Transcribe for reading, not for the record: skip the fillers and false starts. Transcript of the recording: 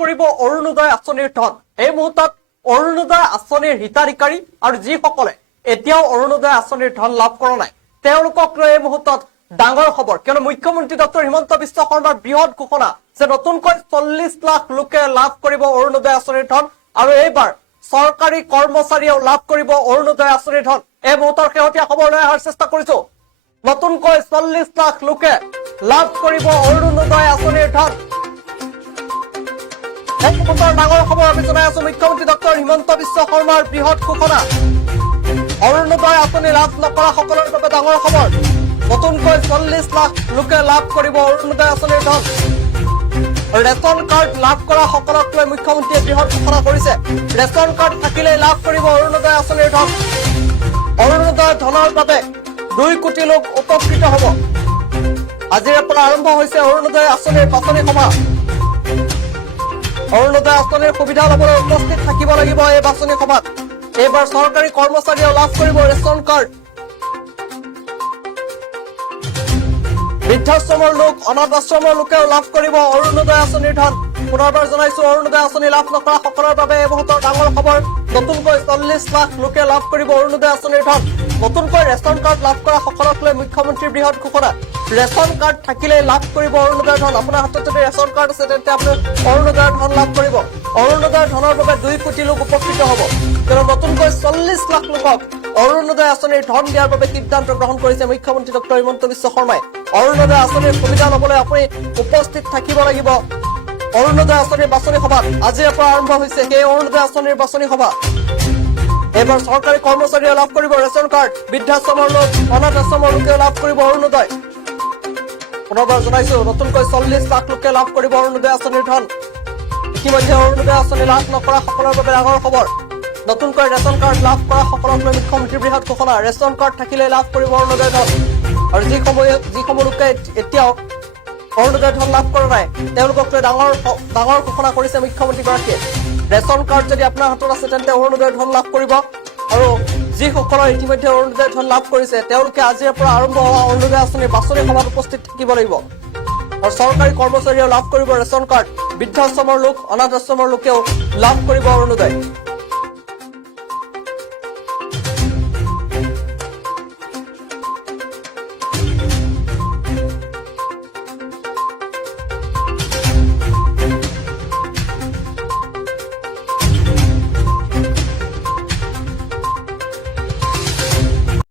কৰিব অৰুণোদয় আঁচনিৰ ধন। এই মুহূৰ্তত অৰুণোদয় আঁচনিৰ হিতাধিকাৰী আৰু যিসকলে এতিয়াও অৰুণোদয় আঁচনিৰ ধন লাভ কৰা নাই তেওঁলোকক লৈ এই মুহূৰ্তত ডাঙৰ খবৰ, কিয়নো মুখ্যমন্ত্ৰী ডক্টৰ হিমন্ত বিশ্ব শৰ্মাৰ বৃহৎ ঘোষণা যে নতুনকৈ 40 লাখ লোকে লাভ কৰিব অৰুণোদয় আঁচনিৰ ধন আৰু এইবাৰ চৰকাৰী কৰ্মচাৰীয়েও লাভ কৰিব অৰুণোদয় আঁচনিৰ ধন। এই মুহূৰ্তৰ শেহতীয়া খবৰ লৈ অহাৰ চেষ্টা কৰিছো। নতুনকৈ 40 লাখ লোকে লাভ কৰিব অৰুণোদয় আঁচনিৰ ধন। এক মুহূৰ্তৰ ডাঙৰ খবৰ আমি জনাই আছো। মুখ্যমন্ত্ৰী ডক্টৰ হিমন্ত বিশ্ব শৰ্মাৰ বৃহৎ ঘোষণা। অৰুণোদয় আঁচনি লাভ নকৰা সকলৰ বাবে ডাঙৰ খবৰ। নতুনকৈ 40 লাখ লোকে লাভ কৰিব অৰুণোদয় আঁচনিৰ ধন। ৰেচন কাৰ্ড লাভ কৰা সকলক লৈ মুখ্যমন্ত্ৰীয়ে বৃহৎ ঘোষণা কৰিছে। ৰেচন কাৰ্ড থাকিলেই লাভ কৰিব অৰুণোদয় আঁচনিৰ ধন। অৰুণোদয় ধনৰ বাবে 2 কোটি লোক উপকৃত হ'ব। আজিৰে পৰা আৰম্ভ হৈছে অৰুণোদয় আঁচনিৰ বাছনি সভা। অৰুণোদয় আঁচনিৰ সুবিধা ল'বলৈ উপস্থিত থাকিব লাগিব এই বাছনি সভাত। এইবাৰ চৰকাৰী কৰ্মচাৰীয়েও লাভ কৰিব ৰেচন কাৰ্ড। বৃদ্ধাশ্ৰমৰ লোক, অনাথ আশ্ৰমৰ লোকেও লাভ কৰিব অৰুণোদয় আঁচনিৰ ধন। পুনৰবাৰ জনাইছো, অৰুণোদয় আঁচনি লাভ নকৰা সকলৰ বাবে এই মুহূৰ্তৰ ডাঙৰ খবৰ। নতুনকৈ 40 লাখ লোকে লাভ কৰিব অৰুণোদয় আঁচনিৰ ধন। নতুনকৈ ৰেচন কাৰ্ড লাভ কৰা সকলক লৈ মুখ্যমন্ত্ৰীৰ বৃহৎ ঘোষণা। ৰেচন কাৰ্ড থাকিলেই লাভ কৰিব অৰুণোদয় ধন। আপোনাৰ হাতত যদি ৰেচন কাৰ্ড আছে তেন্তে আপুনি অৰুণোদয় ধন লাভ কৰিব। অৰুণোদয় ধনৰ বাবে 2 কোটি লোক উপকৃত হ'ব। কিন্তু নতুনকৈ 40 লাখ লোকক অৰুণোদয় আঁচনিৰ ধন দিয়াৰ বাবে সিদ্ধান্ত গ্ৰহণ কৰিছে মুখ্যমন্ত্ৰী ডক্টৰ হিমন্ত বিশ্ব শৰ্মাই। অৰুণোদয় আঁচনিৰ সুবিধা ল'বলৈ আপুনি উপস্থিত থাকিব লাগিব অৰুণোদয় আঁচনিৰ বাছনি সভাত। আজিৰে পৰা আৰম্ভ হৈছে সেই অৰুণোদয় আঁচনিৰ বাছনি সভা। এইবাৰ চৰকাৰী কৰ্মচাৰীয়ে লাভ কৰিব ৰেচন কাৰ্ড। বৃদ্ধাশ্ৰমৰ লোক, অনাথ আশ্ৰমৰ লোকেও লাভ কৰিব অৰুণোদয়। পুনৰবাৰ জনাইছো, নতুনকৈ 40 লাখ লোকে লাভ কৰিব অৰুণোদয় আঁচনিৰ ধন। ইতিমধ্যে অৰুণোদয় আঁচনি লাভ নকৰা সকলৰ বাবে ডাঙৰ খবৰ। নতুনকৈ ৰেচন কাৰ্ড লাভ কৰা সকলক লৈ মুখ্যমন্ত্ৰীৰ বৃহৎ ঘোষণা। ৰেচন কাৰ্ড থাকিলে লাভ কৰিব অৰুণোদয় ধন। আৰু যিসমূহ লোকে এতিয়াও অৰুণোদয় ধন লাভ কৰা নাই তেওঁলোকক লৈ ডাঙৰ ঘোষণা কৰিছে মুখ্যমন্ত্ৰীগৰাকীয়ে। ৰেচন কাৰ্ড যদি আপোনাৰ হাতত আছে তেন্তে অৰুণোদয় ধন লাভ কৰিব। আৰু যিসকলৰ ইতিমধ্যে অৰুণোদয় ধন লাভ কৰিছে তেওঁলোকে আজিৰে পৰা আৰম্ভ হোৱা অৰুণোদয় আঁচনিৰ বাছনি সভাত উপস্থিত থাকিব লাগিব। আৰু চৰকাৰী কৰ্মচাৰীয়েও লাভ কৰিব ৰেচন কাৰ্ড। বৃদ্ধাশ্ৰমৰ লোক, অনাথ আশ্ৰমৰ লোকেও লাভ কৰিব অৰুণোদয়।